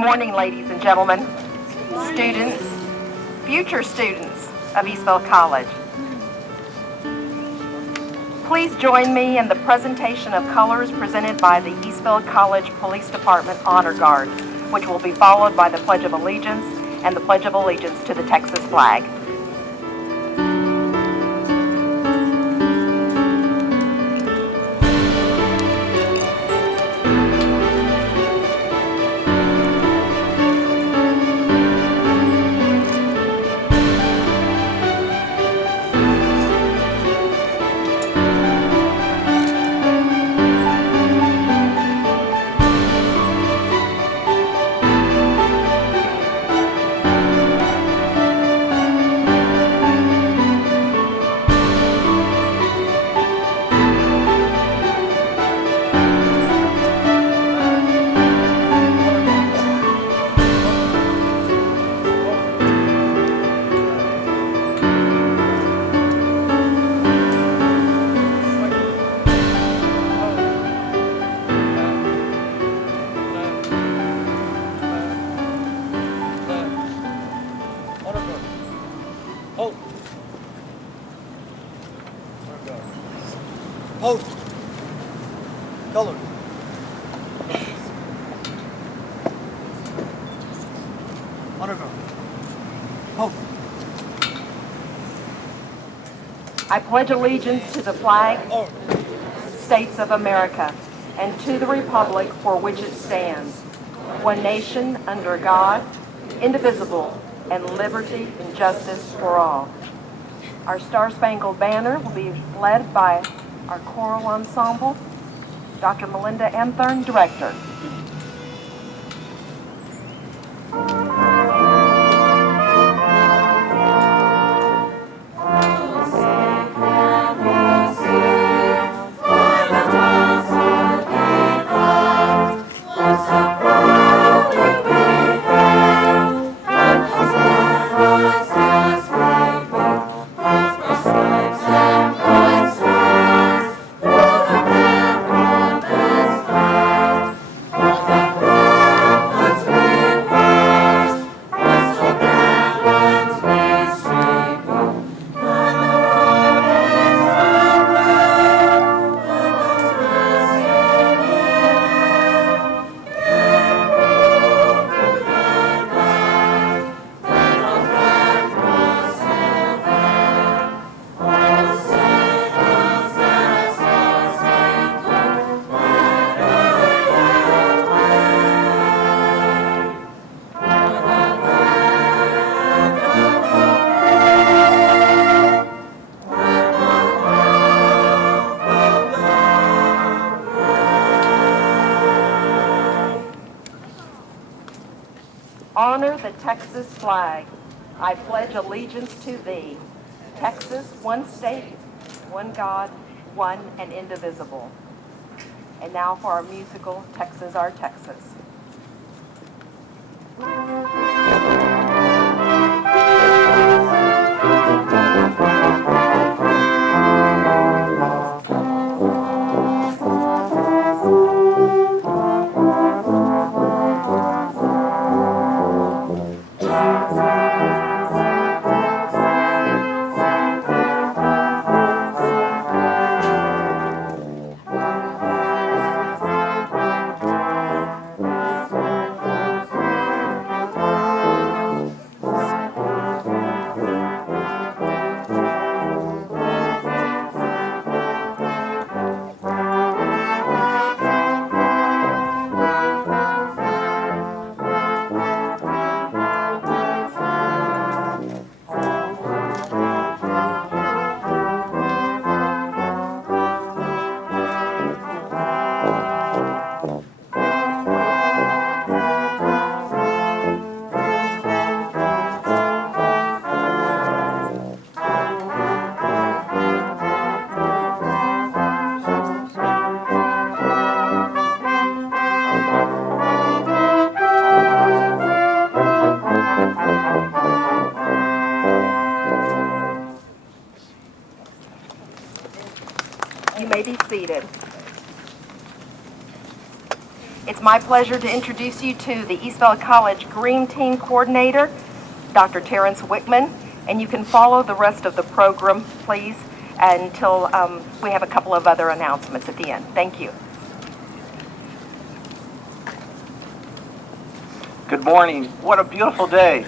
morning, ladies and gentlemen, students, future students of Eastfield College. Please join me in the presentation of colors presented by the Eastfield College Police Department Honor Guard, which will be followed by the Pledge of Allegiance and the Pledge of Allegiance to the Texas flag. Post. Color. Honor guard. Post. I pledge allegiance to the flag, States of America, and to the republic for which it stands, one nation under God, indivisible, and liberty and justice for all. Our Star-Spangled Banner will be led by our choral ensemble, Dr. Melinda Anthern, Director. Honor the Texas flag. I pledge allegiance to thee. Texas, one state, one God, one and indivisible. And now for our musical, Texas, Our Texas. You may be seated. It's It's my pleasure to introduce you to the Eastfield College Green Team Coordinator, Dr. Terrence Wickman, and you can follow the rest of the program, please, until we have a couple of other announcements at the end. Thank you. Good morning. What a beautiful day.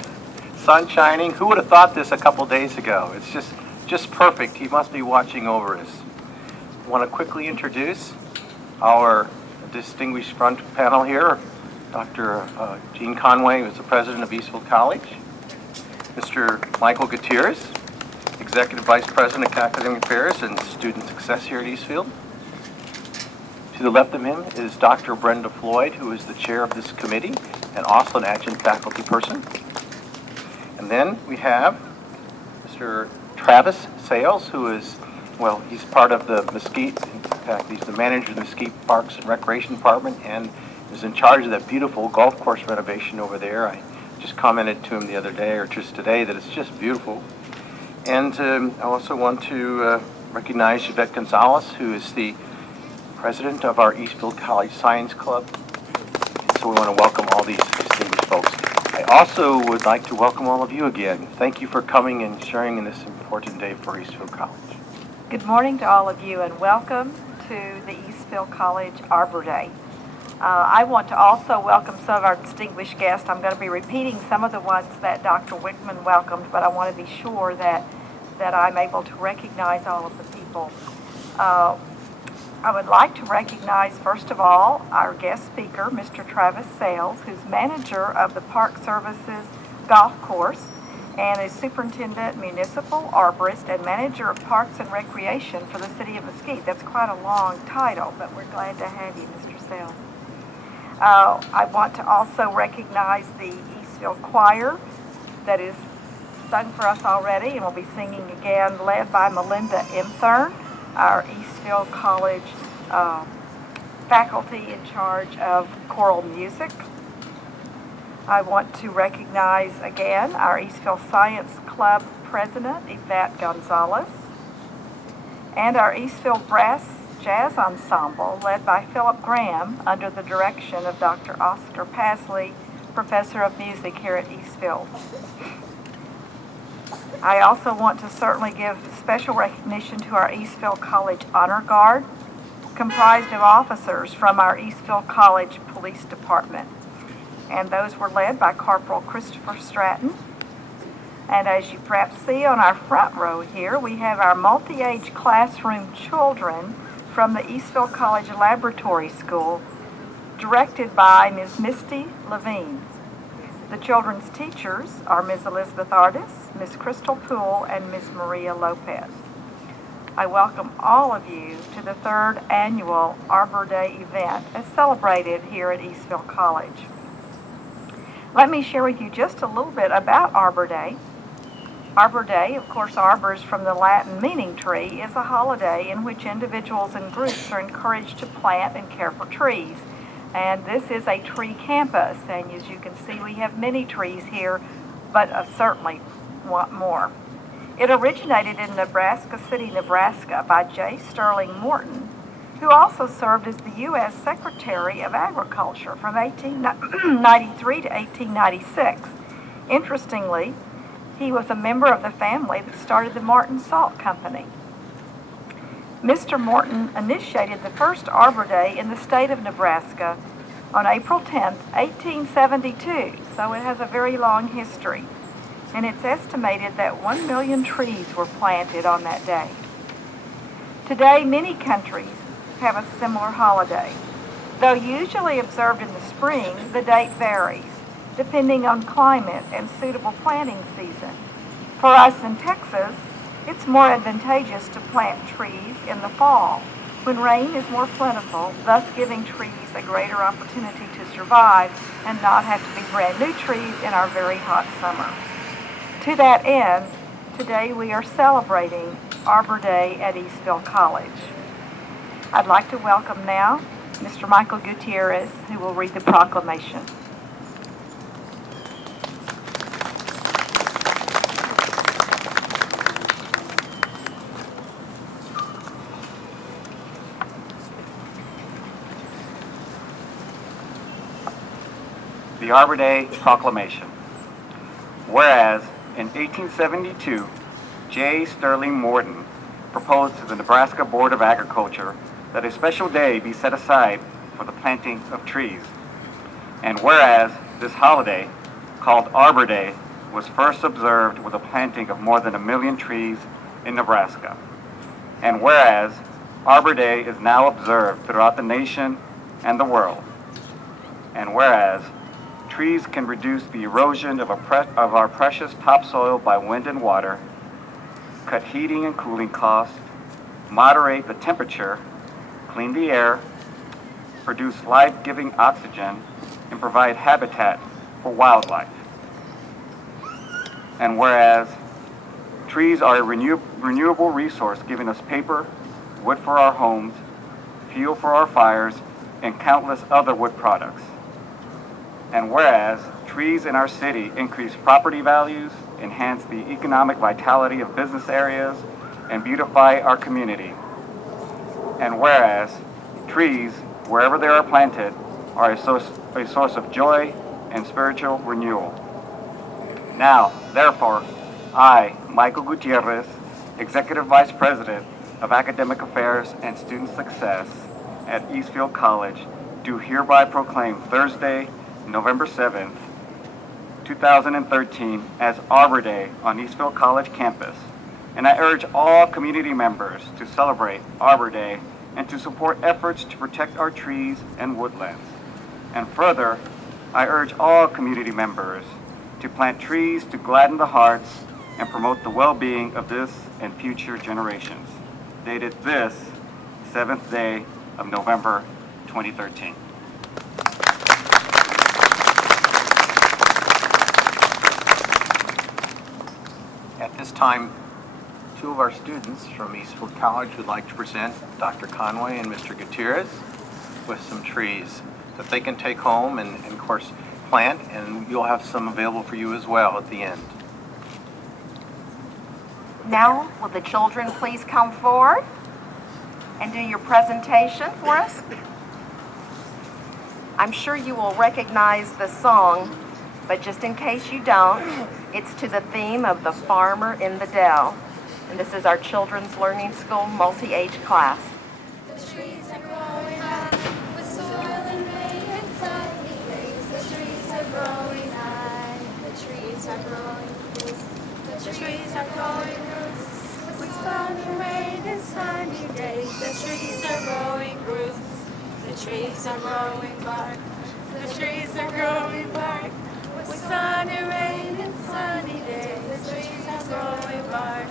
Sun shining. Who would have thought this a couple days ago? It's just perfect. He must be watching over us. I want to quickly introduce our distinguished front panel here. Dr. Gene Conway, who is the president of Eastfield College. Mr. Michael Gutierrez, executive vice president of academic affairs and student success here at Eastfield. To the left of him is Dr. Brenda Floyd, who is the chair of this committee and also an adjunct faculty person. And then we have Mr. Travis Sales, who is, well, he's part of the Mesquite. In fact, he's the manager of the Mesquite Parks and Recreation Department and is in charge of that beautiful golf course renovation over there. I just commented to him the other day or just today that it's just beautiful. And I also want to recognize Yvette Gonzalez, who is the president of our Eastfield College Science Club. And so we want to welcome all these distinguished folks. I also would like to welcome all of you again. Thank you for coming and sharing in this important day for Eastfield College. Good morning to all of you and welcome to the Eastfield College Arbor Day. I want to also welcome some of our distinguished guests. I'm going to be repeating some of the ones that Dr. Wickman welcomed, but I want to be sure that I'm able to recognize all of the people. I would like to recognize, first of all, our guest speaker, Mr. Travis Sales, who's manager of the Park Services Golf Course and is superintendent, municipal arborist, and manager of Parks and Recreation for the city of Mesquite. That's quite a long title, but we're glad to have you, Mr. Sales. I want to also recognize the Eastfield Choir that is sung for us already and will be singing again, led by Melinda Imthern, our Eastfield College faculty in charge of choral music. I want to recognize again our Eastfield Science Club president, Yvette Gonzalez, and our Eastfield Brass Jazz Ensemble, led by Philip Graham, under the direction of Dr. Oscar Pasley, professor of music here at Eastfield. I also want to certainly give special recognition to our Eastfield College Honor Guard, comprised of officers from our Eastfield College Police Department. And those were led by Corporal Christopher Stratton. And as you perhaps see on our front row here, we have our multi-age classroom children from the Eastfield College Laboratory School, directed by Ms. Misty Levine. The children's teachers are Ms. Elizabeth Artis, Ms. Crystal Poole, and Ms. Maria Lopez. I welcome all of you to the third annual Arbor Day event as celebrated here at Eastfield College. Let me share with you just a little bit about Arbor Day. Arbor Day, of course, arbor is from the Latin meaning tree, is a holiday in which individuals and groups are encouraged to plant and care for trees. And this is a tree campus, and as you can see, we have many trees here, but certainly want more. It originated in Nebraska City, Nebraska by J. Sterling Morton, who also served as the U.S. Secretary of Agriculture from 1893 to 1896. Interestingly, he was a member of the family that started the Morton Salt Company. Mr. Morton initiated the first Arbor Day in the state of Nebraska on April 10, 1872, so it has a very long history. And it's estimated that 1 million trees were planted on that day. Today, many countries have a similar holiday. Though usually observed in the spring, the date varies, depending on climate and suitable planting season. For us in Texas, it's more advantageous to plant trees in the fall, when rain is more plentiful, thus giving trees a greater opportunity to survive and not have to be brand new trees in our very hot summer. To that end, today we are celebrating Arbor Day at Eastfield College. I'd like to welcome now Mr. Michael Gutierrez, who will read the proclamation. The Arbor Day Proclamation. Whereas in 1872, J. Sterling Morton proposed to the Nebraska Board of Agriculture that a special day be set aside for the planting of trees. And whereas this holiday, called Arbor Day, was first observed with a planting of more than 1 million trees in Nebraska. And whereas Arbor Day is now observed throughout the nation and the world. And whereas trees can reduce the erosion of our precious topsoil by wind and water, cut heating and cooling costs, moderate the temperature, clean the air, produce life-giving oxygen, and provide habitat for wildlife. And whereas trees are a renewable resource, giving us paper, wood for our homes, fuel for our fires, and countless other wood products. And whereas trees in our city increase property values, enhance the economic vitality of business areas, and beautify our community. And whereas trees, wherever they are planted, are a source of joy and spiritual renewal. Now, therefore, I, Michael Gutierrez, Executive Vice President of Academic Affairs and Student Success at Eastfield College, do hereby proclaim Thursday, November 7th, 2013 as Arbor Day on Eastfield College campus. And I urge all community members to celebrate Arbor Day and to support efforts to protect our trees and woodlands. And further, I urge all community members to plant trees to gladden the hearts and promote the well-being of this and future generations. Dated this 7th day of November 2013. At this time, two of our students from Eastfield College would like to present Dr. Conway and Mr. Gutierrez with some trees that they can take home and of course, plant, and you'll have some available for you as well at the end. Now, will the children please come forward and do your presentation for us? I'm sure you will recognize the song, but just in case you don't, it's to the theme of The Farmer in the Dell. And this is our Children's Learning School multi-age class. The trees are growing high with soil and rain and sunny days. The trees are growing high. The trees are growing loose. The trees are growing loose with sun and rain and sunny days. The trees are growing roots. The trees are growing bark. The trees are growing bark with sun and rain and sunny days. The trees are growing bark.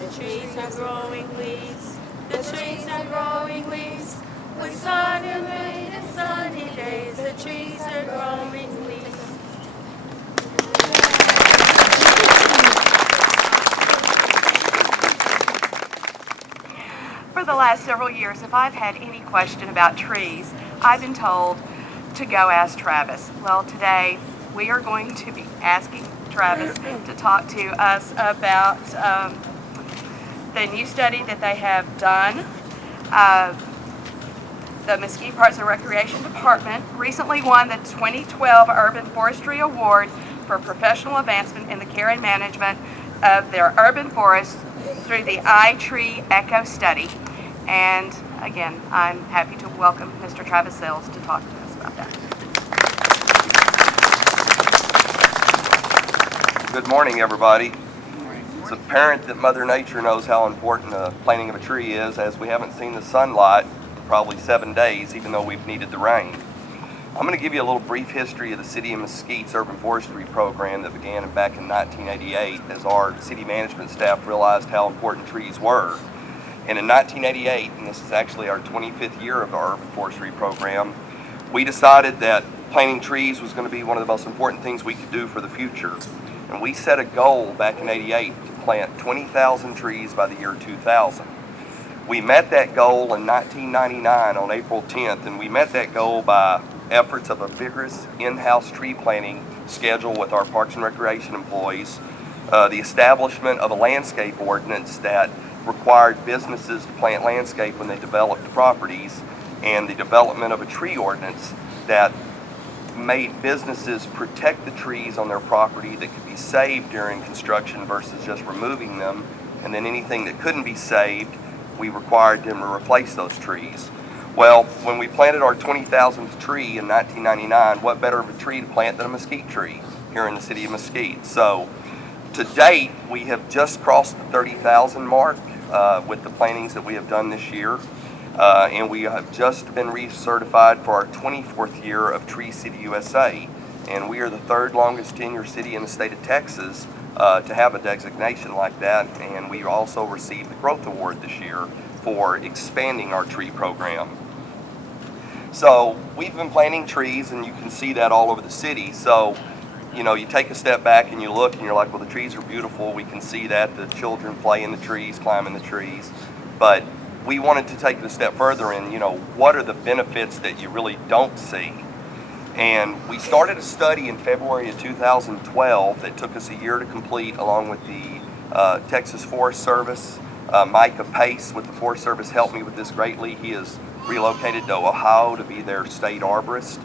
The trees are growing leaves. The trees are growing leaves with sun and rain and sunny days. The trees are growing leaves. For the last several years, if I've had any question about trees, I've been told to go ask Travis. Well, today we are going to be asking Travis to talk to us about the new study that they have done. The Mesquite Parks and Recreation Department recently won the 2012 Urban Forestry Award for professional advancement in the care and management of their urban forests through the iTree Echo Study. And again, I'm happy to welcome Mr. Travis Sells to talk to us about that. Good morning, everybody. It's apparent that Mother Nature knows how important the planting of a tree is, as we haven't seen the sunlight for probably 7 days, even though we've needed the rain. I'm going to give you a little brief history of the City of Mesquite's urban forestry program that began back in 1988 as our city management staff realized how important trees were. And in 1988, and this is actually our 25th year of our urban forestry program, we decided that planting trees was going to be one of the most important things we could do for the future. And we set a goal back in '88 to plant 20,000 trees by the year 2000. We met that goal in 1999 on April 10th, and we met that goal by efforts of a vigorous in-house tree planting schedule with our Parks and Recreation employees, the establishment of a landscape ordinance that required businesses to plant landscape when they developed properties, and the development of a tree ordinance that made businesses protect the trees on their property that could be saved during construction versus just removing them. And then anything that couldn't be saved, we required them to replace those trees. Well, when we planted our 20,000th tree in 1999, what better of a tree to plant than a mesquite tree here in the city of Mesquite? So to date, we have just crossed the 30,000 mark with the plantings that we have done this year. And we have just been recertified for our 24th year of Tree City USA. And we are the third longest tenure city in the state of Texas to have a designation like that. And we also received the Growth Award this year for expanding our tree program. So we've been planting trees, and you can see that all over the city. So, you know, you take a step back and you look and you're like, well, the trees are beautiful. We can see that. The children play in the trees, climb in the trees. But we wanted to take it a step further and, you know, what are the benefits that you really don't see? And we started a study in February of 2012 that took us a year to complete, along with the Texas Forest Service. Micah Pace with the Forest Service helped me with this greatly. He is relocated to Ohio to be their state arborist.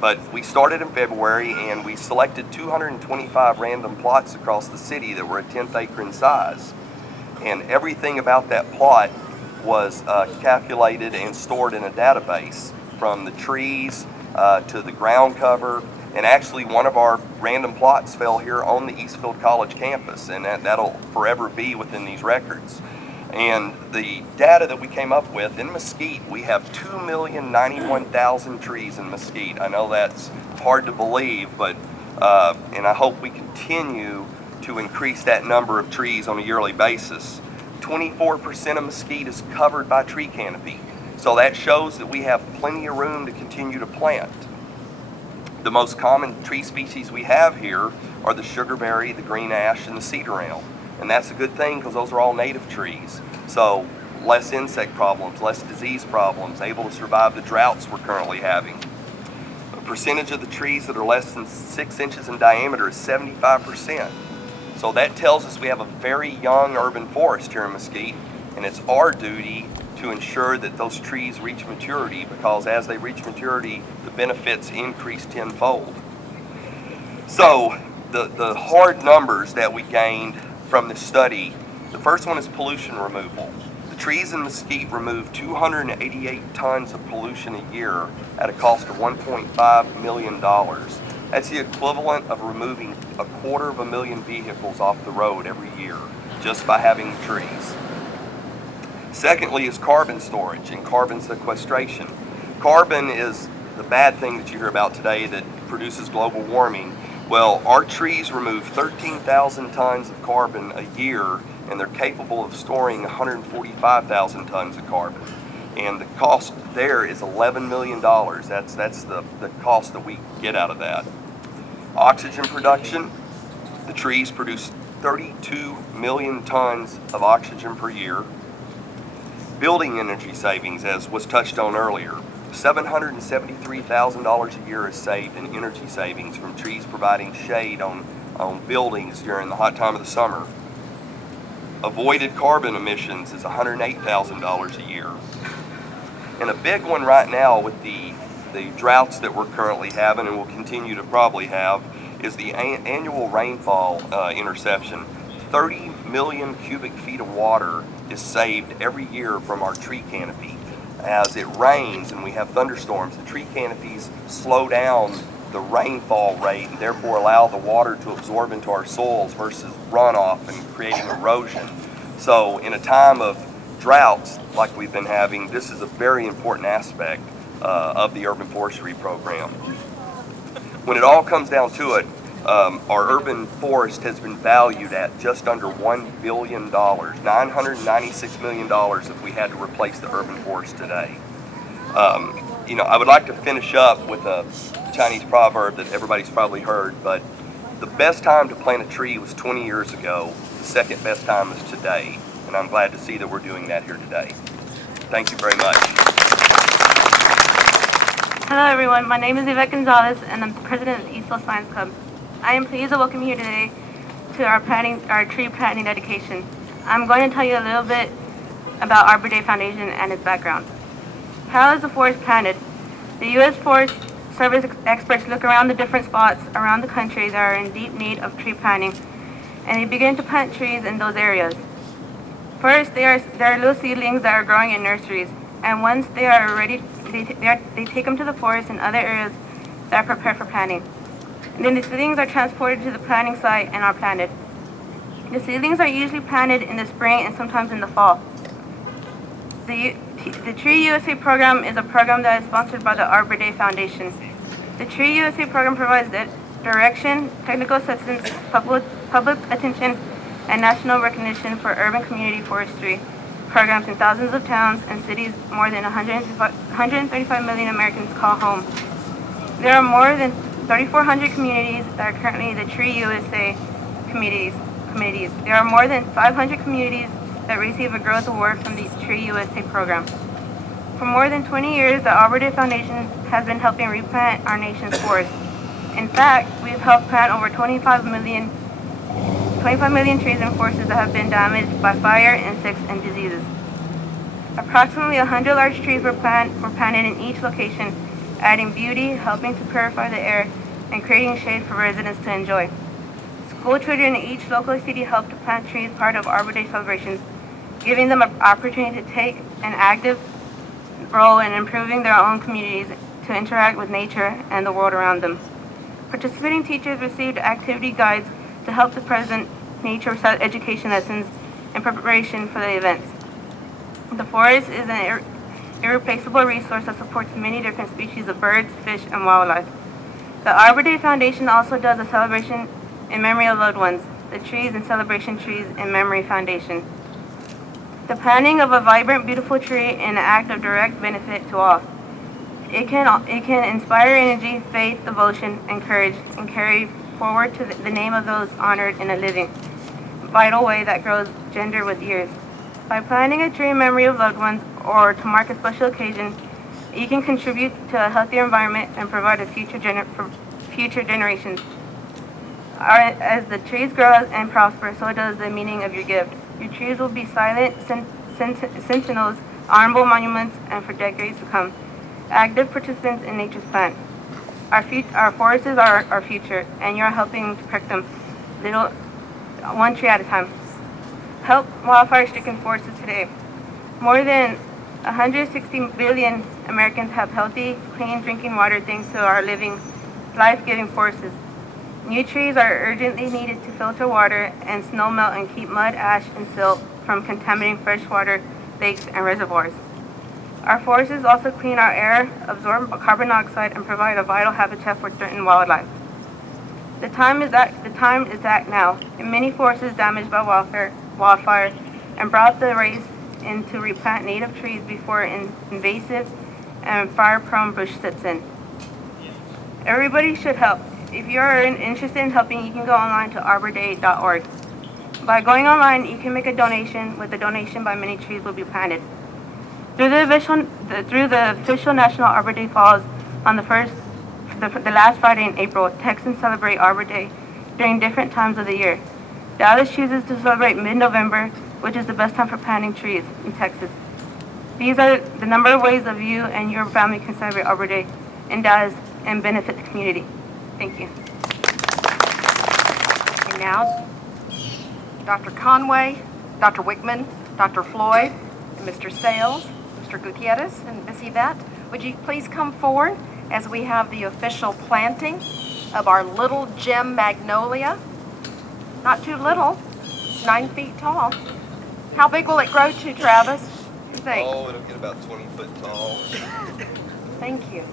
But we started in February, and we selected 225 random plots across the city that were a 10th acre in size. And everything about that plot was calculated and stored in a database, from the trees to the ground cover. And actually, one of our random plots fell here on the Eastfield College campus, and that'll forever be within these records. And the data that we came up with, in Mesquite, we have 2,091,000 trees in Mesquite. I know that's hard to believe, but and I hope we continue to increase that number of trees on a yearly basis. 24% of Mesquite is covered by tree canopy, so that shows that we have plenty of room to continue to plant. The most common tree species we have here are the sugarberry, the green ash, and the cedar elm. And that's a good thing because those are all native trees. So less insect problems, less disease problems, able to survive the droughts we're currently having. The percentage of the trees that are less than 6 inches in diameter is 75%. So that tells us we have a very young urban forest here in Mesquite, and it's our duty to ensure that those trees reach maturity, because as they reach maturity, the benefits increase tenfold. So the hard numbers that we gained from this study, the first one is pollution removal. The trees in Mesquite remove 288 tons of pollution a year at a cost of $1.5 million. That's the equivalent of removing 250,000 vehicles off the road every year just by having the trees. Secondly is carbon storage and carbon sequestration. Carbon is the bad thing that you hear about today that produces global warming. Well, our trees remove 13,000 tons of carbon a year, and they're capable of storing 145,000 tons of carbon. And the cost there is $11 million. That's the cost that we get out of that. Oxygen production, the trees produce 32 million tons of oxygen per year. Building energy savings, as was touched on earlier. $773,000 a year is saved in energy savings from trees providing shade on buildings during the hot time of the summer. Avoided carbon emissions is $108,000 a year. And a big one right now with the droughts that we're currently having and will continue to probably have is the annual rainfall interception. 30 million cubic feet of water is saved every year from our tree canopy. As it rains and we have thunderstorms, the tree canopies slow down the rainfall rate and therefore allow the water to absorb into our soils versus runoff and creating erosion. So in a time of droughts like we've been having, this is a very important aspect of the urban forestry program. When it all comes down to it, our urban forest has been valued at just under $1 billion, $996 million if we had to replace the urban forest today. I would like to finish up with a Chinese proverb that everybody's probably heard, but the best time to plant a tree was 20 years ago. The second best time is today, and I'm glad to see that we're doing that here today. Thank you very much. Hello everyone, my name is Yvette Gonzalez and I'm the president of the Eastfield Science Club. I am pleased to welcome you here today to our tree planting dedication. I'm going to tell you a little bit about Arbor Day Foundation and its background. How is the forest planted? The U.S. Forest service experts look around the different spots around the country that are in deep need of tree planting, and they begin to plant trees in those areas. First, there are little seedlings that are growing in nurseries, and once they are ready, they take them to the forest and other areas that are prepared for planting. And then the seedlings are transported to the planting site and are planted. The seedlings are usually planted in the spring and sometimes in the fall. The Tree USA program is a program that is sponsored by the Arbor Day Foundation. The Tree USA program provides direction, technical assistance, public attention, and national recognition for urban community forestry programs in thousands of towns and cities more than 135 million Americans call home. There are more than 3,400 communities that are currently the Tree USA committees. There are more than 500 communities that receive a growth award from the Tree USA program. For more than 20 years, the Arbor Day Foundation has been helping replant our nation's forests. In fact, we've helped plant over 25 million trees in forests that have been damaged by fire, insects, and diseases. Approximately 100 large trees were planted in each location, adding beauty, helping to purify the air, and creating shade for residents to enjoy. School children in each local city helped to plant trees part of Arbor Day celebrations, giving them an opportunity to take an active role in improving their own communities to interact with nature and the world around them. Participating teachers received activity guides to help to present nature education lessons in preparation for the events. The forest is an irreplaceable resource that supports many different species of birds, fish, and wildlife. The Arbor Day Foundation also does a celebration in memory of loved ones, the Trees and Celebration Trees in Memory Foundation. The planting of a vibrant, beautiful tree is an act of direct benefit to all. It can inspire energy, faith, devotion, and courage, and carry forward to the name of those honored in a living, vital way that grows gender with years. By planting a tree in memory of loved ones or to mark a special occasion, you can contribute to a healthier environment and provide a for future generations. As the trees grow and prosper, so does the meaning of your gift. Your trees will be silent sentinels, honorable monuments, and for decades to come, active participants in nature's plan. Our forests are our future, and you're helping to protect them, one tree at a time. Help wildfire-stricken forests today. More than 160 billion Americans have healthy, clean drinking water thanks to our living, life-giving forests. New trees are urgently needed to filter water and snow melt and keep mud, ash, and silt from contaminating freshwater lakes and reservoirs. Our forests also clean our air, absorb carbon dioxide, and provide a vital habitat for certain wildlife. The time is that now. In many forests damaged by wildfire, and brought the race in to replant native trees before invasive and fire-prone bush sets in. Everybody should help. If you are interested in helping, you can go online to arborday.org. By going online, you can make a donation. With a donation, by many trees will be planted. Through the official National Arbor Day falls on the last Friday in April, Texans celebrate Arbor Day during different times of the year. Dallas chooses to celebrate mid-November, which is the best time for planting trees in Texas. These are the number of ways that you and your family can celebrate Arbor Day in Dallas and benefit the community. Thank you. And now, Dr. Conway, Dr. Wickman, Dr. Floyd, and Mr. Sales, Mr. Gutierrez, and Ms. Yvette, would you please come forward as we have the official planting of our little gem magnolia. Not too little, it's 9 feet tall. How big will it grow to, Travis? What do you think? Oh, it'll get about 20 foot tall. Thank you.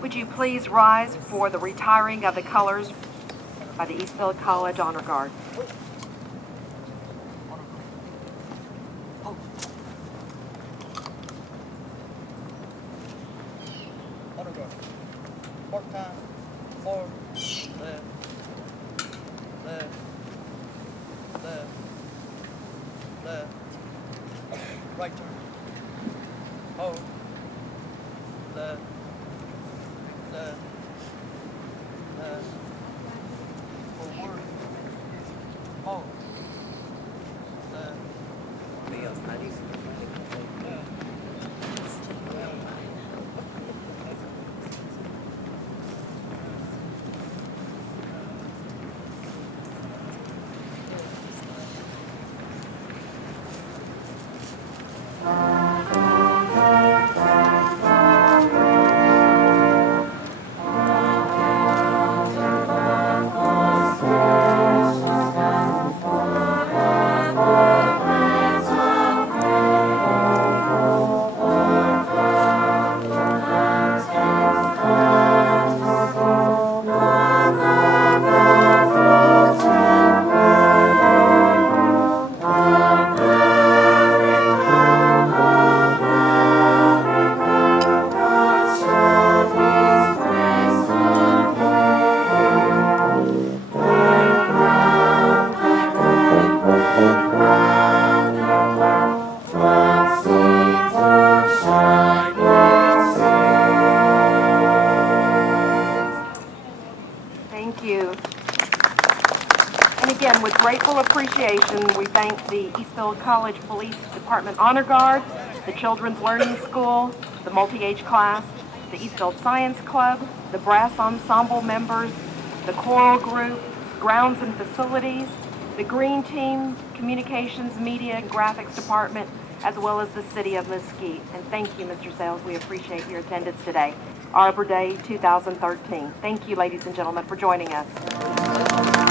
Would you please rise for the retiring of the colors by the Eastfield College Honor Guard? Honor guard. Part time. Forward. Left. Left. Left. Left. Right turn. Hold. Left. Left. Left. Forward. Hold. Left. Thank you. And again, with grateful appreciation, we thank the Eastfield College Police Department Honor Guard, the Children's Learning School, the multi-age class, the Eastfield Science Club, the brass ensemble members, the choral group, grounds and facilities, the green team, communications, media, and graphics department, as well as the city of Mesquite. And thank you, Mr. Sales. We appreciate your attendance today. Arbor Day 2013. Thank you, ladies and gentlemen, for joining us.